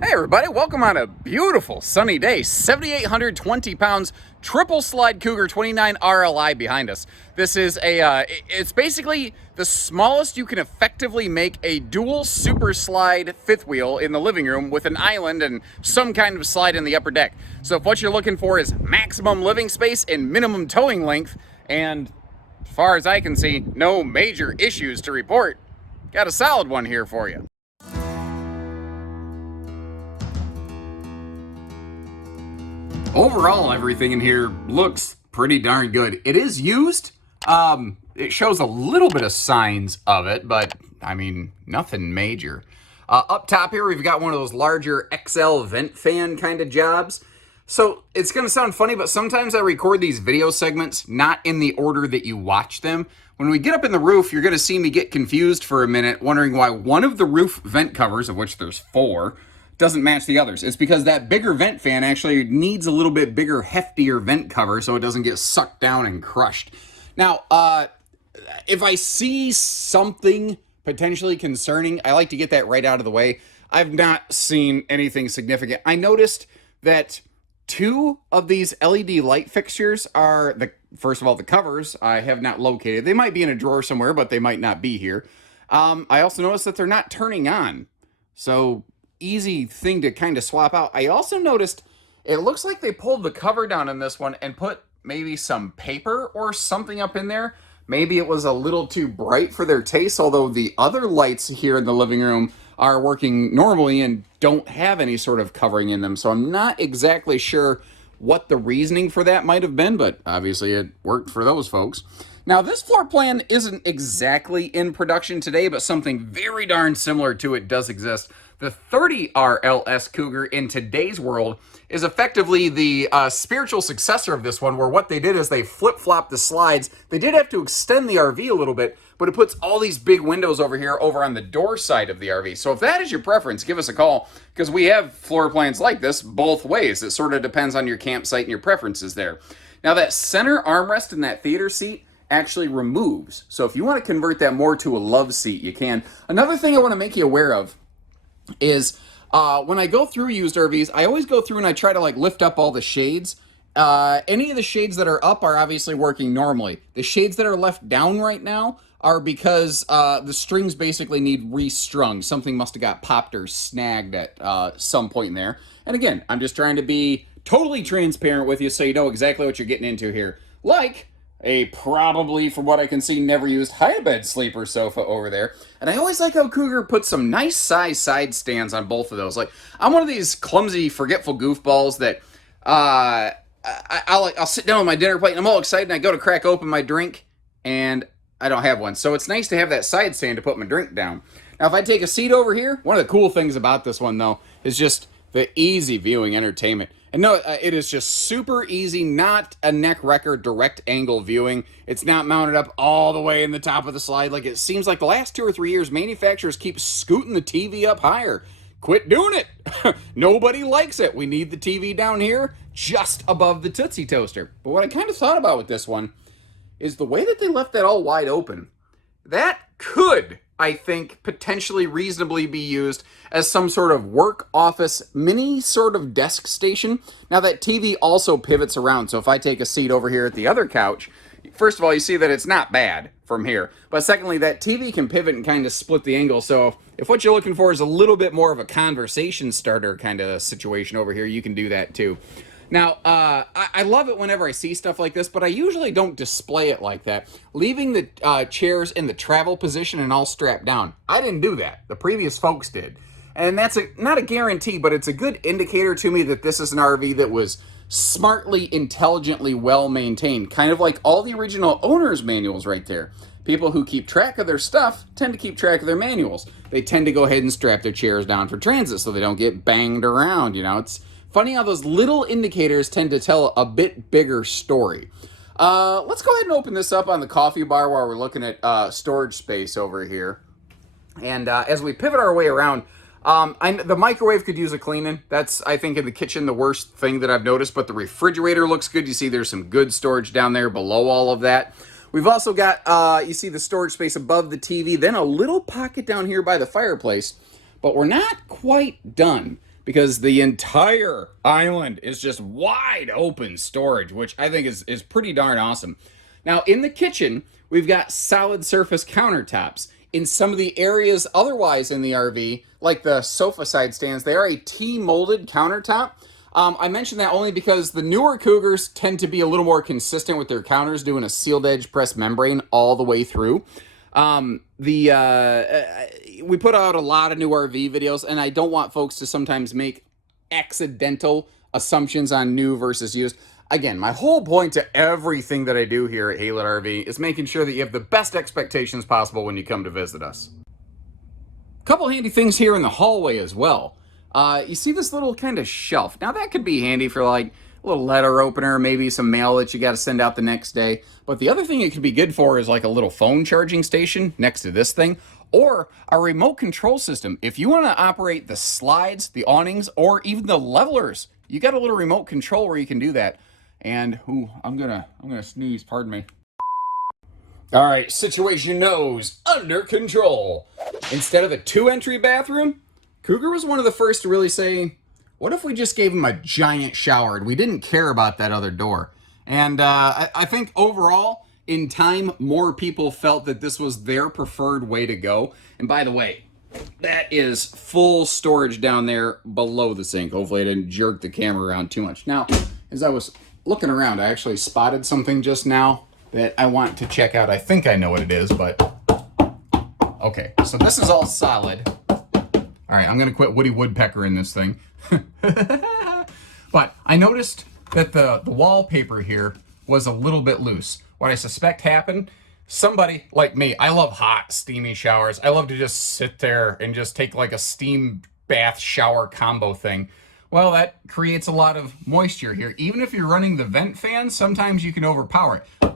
Hey everybody, welcome on a beautiful sunny day. 7,820 pounds, triple slide Cougar 29 RLI behind us. This is it's basically the smallest you can effectively make a dual super slide fifth wheel in the living room with an island and some kind of slide in the upper deck. So if what you're looking for is maximum living space and minimum towing length, and as far as I can see, no major issues to report, got a solid one here for you. Overall, everything in here looks pretty darn good. It is used. It shows a little bit of signs of it, but I mean, nothing major. Up top here, we've got one of those larger XL vent fan kind of jobs. So it's going to sound funny, but sometimes I record these video segments not in the order that you watch them. When we get up in the roof, you're going to see me get confused for a minute, wondering why one of the roof vent covers, of which there's 4, doesn't match the others. It's because that bigger vent fan actually needs a little bit bigger, heftier vent cover so it doesn't get sucked down and crushed. Now, if I see something potentially concerning, I like to get that right out of the way. I've not seen anything significant. I noticed that 2 of these LED light fixtures are, first of all, the covers I have not located. They might be in a drawer somewhere, but they might not be here. I also noticed that they're not turning on. So easy thing to kind of swap out. I also noticed it looks like they pulled the cover down on this one and put maybe some paper or something up in there. Maybe it was a little too bright for their taste, although the other lights here in the living room are working normally and don't have any sort of covering in them. So I'm not exactly sure what the reasoning for that might have been, but obviously it worked for those folks. Now, this floor plan isn't exactly in production today, but something very darn similar to it does exist. The 30 RLS Cougar in today's world is effectively the spiritual successor of this one, where what they did is they flip-flopped the slides. They did have to extend the RV a little bit, but it puts all these big windows over here over on the door side of the RV. So if that is your preference, give us a call, because we have floor plans like this both ways. It sort of depends on your campsite and your preferences there. Now, that center armrest in that theater seat actually removes. So if you want to convert that more to a love seat, you can. Another thing I want to make you aware of is when I go through used RVs, I always go through and I try to lift up all the shades. Any of the shades that are up are obviously working normally. The shades that are left down right now are because the strings basically need restrung. Something must have got popped or snagged at some point in there. And again, I'm just trying to be totally transparent with you so you know exactly what you're getting into here. Like a probably, from what I can see, never used hide-a-bed sleeper sofa over there. And I always like how Cougar puts some nice size side stands on both of those. Like, I'm one of these clumsy, forgetful goofballs that I'll sit down with my dinner plate and I'm all excited and I go to crack open my drink and I don't have one. So it's nice to have that side stand to put my drink down. Now, if I take a seat over here, one of the cool things about this one, though, is just the easy viewing entertainment. And no, it is just super easy, not a neck wrecker, direct angle viewing. It's not mounted up all the way in the top of the slide. Like, it seems like the last 2 or 3 years, manufacturers keep scooting the TV up higher. Quit doing it. Nobody likes it. We need the TV down here just above the Tootsie Toaster. But what I kind of thought about with this one is the way that they left that all wide open. That could, I think, potentially reasonably be used as some sort of work office mini sort of desk station. Now, that TV also pivots around, so if I take a seat over here at the other couch, first of all, you see that it's not bad from here. But secondly, that TV can pivot and kind of split the angle, so if what you're looking for is a little bit more of a conversation starter kind of situation over here, you can do that too. Now, I love it whenever I see stuff like this, but I usually don't display it like that. Leaving the chairs in the travel position and all strapped down. I didn't do that. The previous folks did. And that's not a guarantee, but it's a good indicator to me that this is an RV that was smartly, intelligently well maintained. Kind of like all the original owner's manuals right there. People who keep track of their stuff tend to keep track of their manuals. They tend to go ahead and strap their chairs down for transit so they don't get banged around, you know. It's funny how those little indicators tend to tell a bit bigger story. Let's go ahead and open this up on the coffee bar while we're looking at storage space over here. And as we pivot our way around, the microwave could use a cleaning. That's, I think, in the kitchen, the worst thing that I've noticed. But the refrigerator looks good. You see there's some good storage down there below all of that. We've also got, you see the storage space above the TV, then a little pocket down here by the fireplace. But we're not quite done, because the entire island is just wide open storage, which I think is pretty darn awesome. Now, in the kitchen, we've got solid surface countertops. In some of the areas otherwise in the RV, like the sofa side stands, they are a T-molded countertop. I mention that only because the newer Cougars tend to be a little more consistent with their counters, doing a sealed edge press membrane all the way through. We put out a lot of new RV videos, and I don't want folks to sometimes make accidental assumptions on new versus used. Again, my whole point to everything that I do here at Haylett RV is making sure that you have the best expectations possible when you come to visit us. Couple handy things here in the hallway as well. You see this little kind of shelf. Now that could be handy for like a little letter opener, maybe some mail that you got to send out the next day. But the other thing it could be good for is like a little phone charging station next to this thing, or a remote control system. If you want to operate the slides, the awnings, or even the levelers, you got a little remote control where you can do that. And I'm gonna sneeze, pardon me. All right, situation nose under control. Instead of a 2-entry bathroom, Cougar was one of the first to really say, what if we just gave him a giant shower and we didn't care about that other door? And I think overall, in time, more people felt that this was their preferred way to go. And by the way, that is full storage down there below the sink. Hopefully I didn't jerk the camera around too much. Now, as I was looking around, I actually spotted something just now that I want to check out. I think I know what it is, but okay. So this is all solid. All right, I'm gonna quit Woody Woodpecker in this thing. But I noticed that the wallpaper here was a little bit loose. What I suspect happened, somebody like me, I love hot, steamy showers. I love to just sit there and just take like a steam bath shower combo thing. Well, that creates a lot of moisture here. Even if you're running the vent fan, sometimes you can overpower it.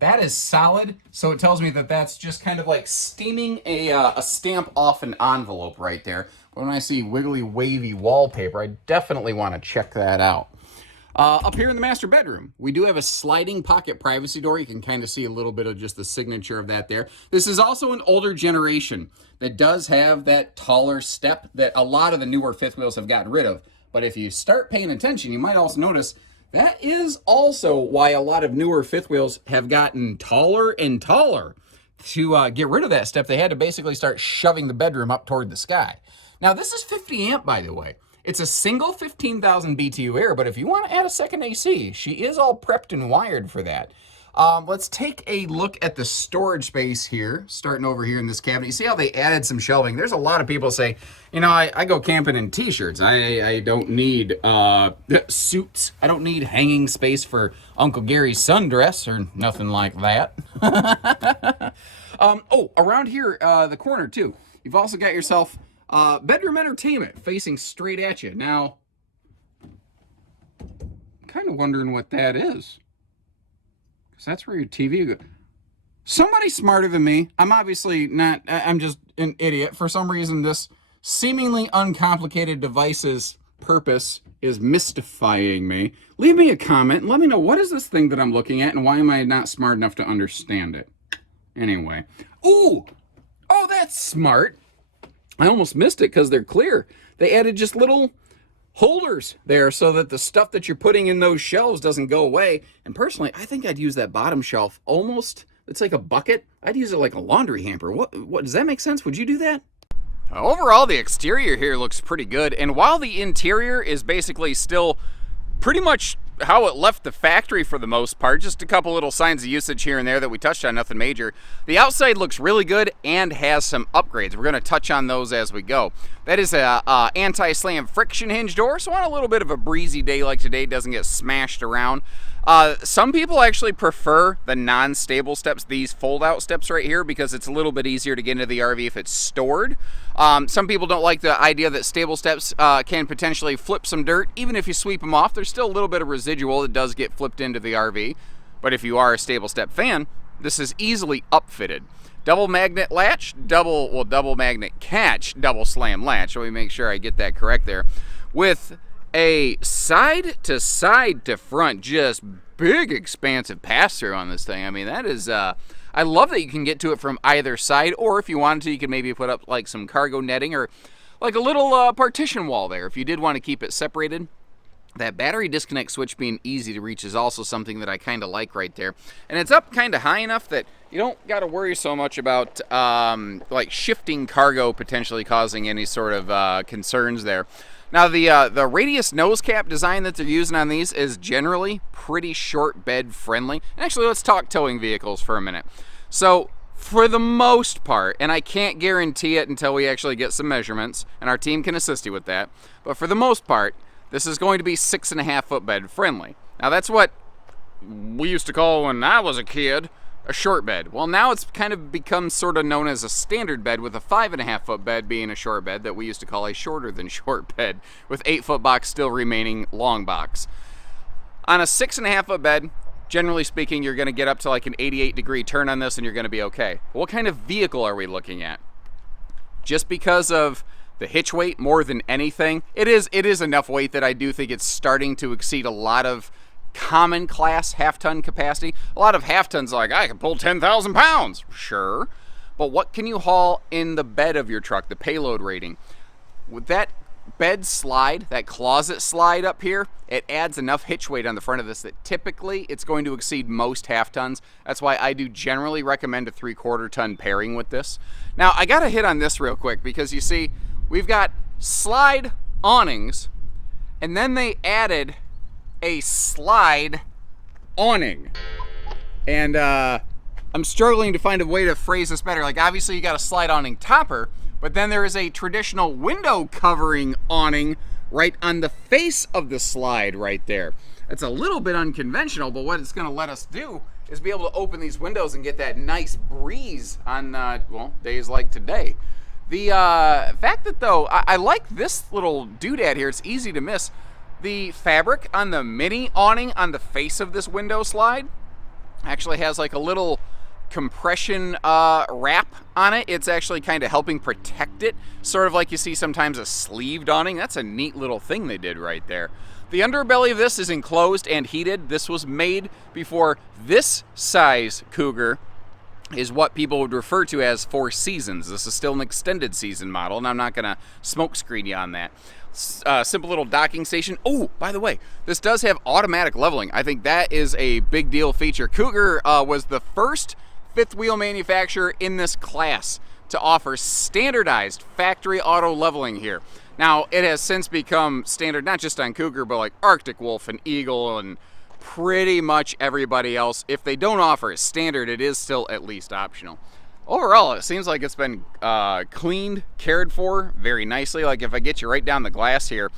That is solid, so it tells me that that's just kind of like steaming a stamp off an envelope right there. But when I see wiggly, wavy wallpaper, I definitely want to check that out. Up here in the master bedroom, we do have a sliding pocket privacy door. You can kind of see a little bit of just the signature of that there. This is also an older generation that does have that taller step that a lot of the newer fifth wheels have gotten rid of. But if you start paying attention, you might also notice that is also why a lot of newer fifth wheels have gotten taller and taller. To get rid of that step, they had to basically start shoving the bedroom up toward the sky. Now, this is 50 amp, by the way. It's a single 15,000 BTU air, but if you want to add a second AC, she is all prepped and wired for that. Let's take a look at the storage space here, starting over here in this cabinet. You see how they added some shelving? There's a lot of people say, you know, I go camping in t-shirts. I don't need suits. I don't need hanging space for Uncle Gary's sundress or nothing like that. Around here, the corner too, you've also got yourself bedroom entertainment facing straight at you. Now, I'm kind of wondering what that is. That's where your TV goes. Somebody smarter than me. I'm obviously not, I'm just an idiot. For some reason, this seemingly uncomplicated device's purpose is mystifying me. Leave me a comment and let me know, what is this thing that I'm looking at and why am I not smart enough to understand it? Anyway. Oh, that's smart. I almost missed it because they're clear. They added just little holders there so that the stuff that you're putting in those shelves doesn't go away. And personally, I think I'd use that bottom shelf almost, it's like a bucket. I'd use it like a laundry hamper. What does that make sense? Would you do that? Overall, the exterior here looks pretty good. And while the interior is basically still pretty much how it left the factory for the most part, just a couple little signs of usage here and there that we touched on, nothing major. The outside looks really good and has some upgrades. We're going to touch on those as we go. That is a anti-slam friction hinge door, so on a little bit of a breezy day like today, it doesn't get smashed around. Some people actually prefer the non-stable steps, these fold-out steps right here, because it's a little bit easier to get into the RV if it's stored. Some people don't like the idea that stable steps can potentially flip some dirt. Even if you sweep them off, there's still a little bit of residual that does get flipped into the RV. But if you are a stable step fan, this is easily upfitted. Double magnet latch, double magnet catch, double slam latch. Let me make sure I get that correct there. With a side to front, just big expansive pass-through on this thing. I mean, that is, I love that you can get to it from either side, or if you wanted to, you could maybe put up like some cargo netting, or like a little partition wall there if you did want to keep it separated. That battery disconnect switch being easy to reach is also something that I kind of like right there. And it's up kind of high enough that you don't got to worry so much about like shifting cargo potentially causing any sort of concerns there. Now the radius nose cap design that they're using on these is generally pretty short bed friendly. And actually, let's talk towing vehicles for a minute. So for the most part, and I can't guarantee it until we actually get some measurements, and our team can assist you with that, but for the most part, this is going to be 6.5 foot bed friendly. Now that's what we used to call, when I was a kid, a short bed. Well, now it's kind of become sort of known as a standard bed, with a 5.5 foot bed being a short bed that we used to call a shorter than short bed, with 8 foot box still remaining long box. On a 6.5 foot bed, generally speaking, you're going to get up to like an 88-degree turn on this and you're going to be okay. What kind of vehicle are we looking at? Just because of the hitch weight more than anything, it is enough weight that I do think it's starting to exceed a lot of common class half-ton capacity. A lot of half-tons like, I can pull 10,000 pounds. Sure. But what can you haul in the bed of your truck, the payload rating? With that bed slide, that closet slide up here, it adds enough hitch weight on the front of this that typically it's going to exceed most half-tons. That's why I do generally recommend a 3/4 ton pairing with this. Now, I got to hit on this real quick because you see, we've got slide awnings, and then they added a slide awning. And I'm struggling to find a way to phrase this better. Like, obviously you got a slide awning topper, but then there is a traditional window covering awning right on the face of the slide right there. It's a little bit unconventional, but what it's gonna let us do is be able to open these windows and get that nice breeze on, well, days like today. The fact that, though, I like this little doodad here. It's easy to miss. The fabric on the mini awning on the face of this window slide actually has like a little compression wrap on it. It's actually kind of helping protect it, sort of like you see sometimes a sleeved awning. That's a neat little thing they did right there. The underbelly of this is enclosed and heated. This was made before this size Cougar is what people would refer to as 4 seasons. This is still an extended season model, and I'm not gonna smoke screen you on that. Simple little docking station. Oh, by the way, this does have automatic leveling. I think that is a big deal feature. Cougar was the first fifth wheel manufacturer in this class to offer standardized factory auto leveling here. Now, it has since become standard not just on Cougar, but like Arctic Wolf and Eagle and pretty much everybody else. If they don't offer it standard, it is still at least optional. Overall, it seems like it's been cleaned, cared for very nicely. Like if I get you right down the glass here,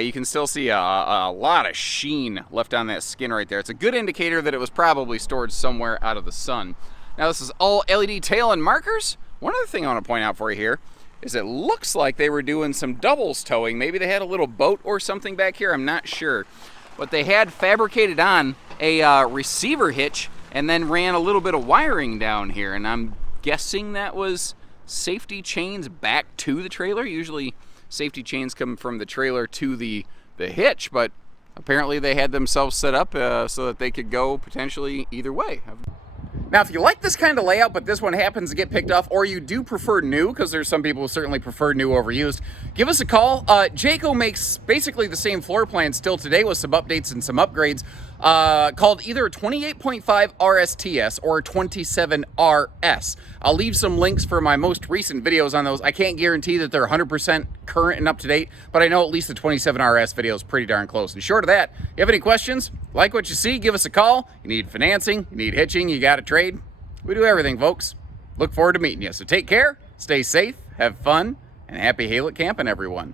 you can still see a lot of sheen left on that skin right there. It's a good indicator that it was probably stored somewhere out of the sun. Now this is all LED tail and markers. One other thing I want to point out for you here is it looks like they were doing some doubles towing. Maybe they had a little boat or something back here, I'm not sure. But they had fabricated on a receiver hitch and then ran a little bit of wiring down here, and I'm guessing that was safety chains back to the trailer. Usually safety chains come from the trailer to the hitch, but apparently they had themselves set up so that they could go potentially either way. Now, if you like this kind of layout, but this one happens to get picked off, or you do prefer new, because there's some people who certainly prefer new over used, give us a call. Jayco makes basically the same floor plan still today with some updates and some upgrades, called either a 28.5 RSTS or a 27RS. I'll leave some links for my most recent videos on those. I can't guarantee that they're 100% current and up to date, but I know at least the 27RS video is pretty darn close. And short of that, you have any questions, like what you see, give us a call. You need financing, you need hitching, you got a trade. We do everything, folks. Look forward to meeting you. So take care, stay safe, have fun, and happy Haylett camping, everyone.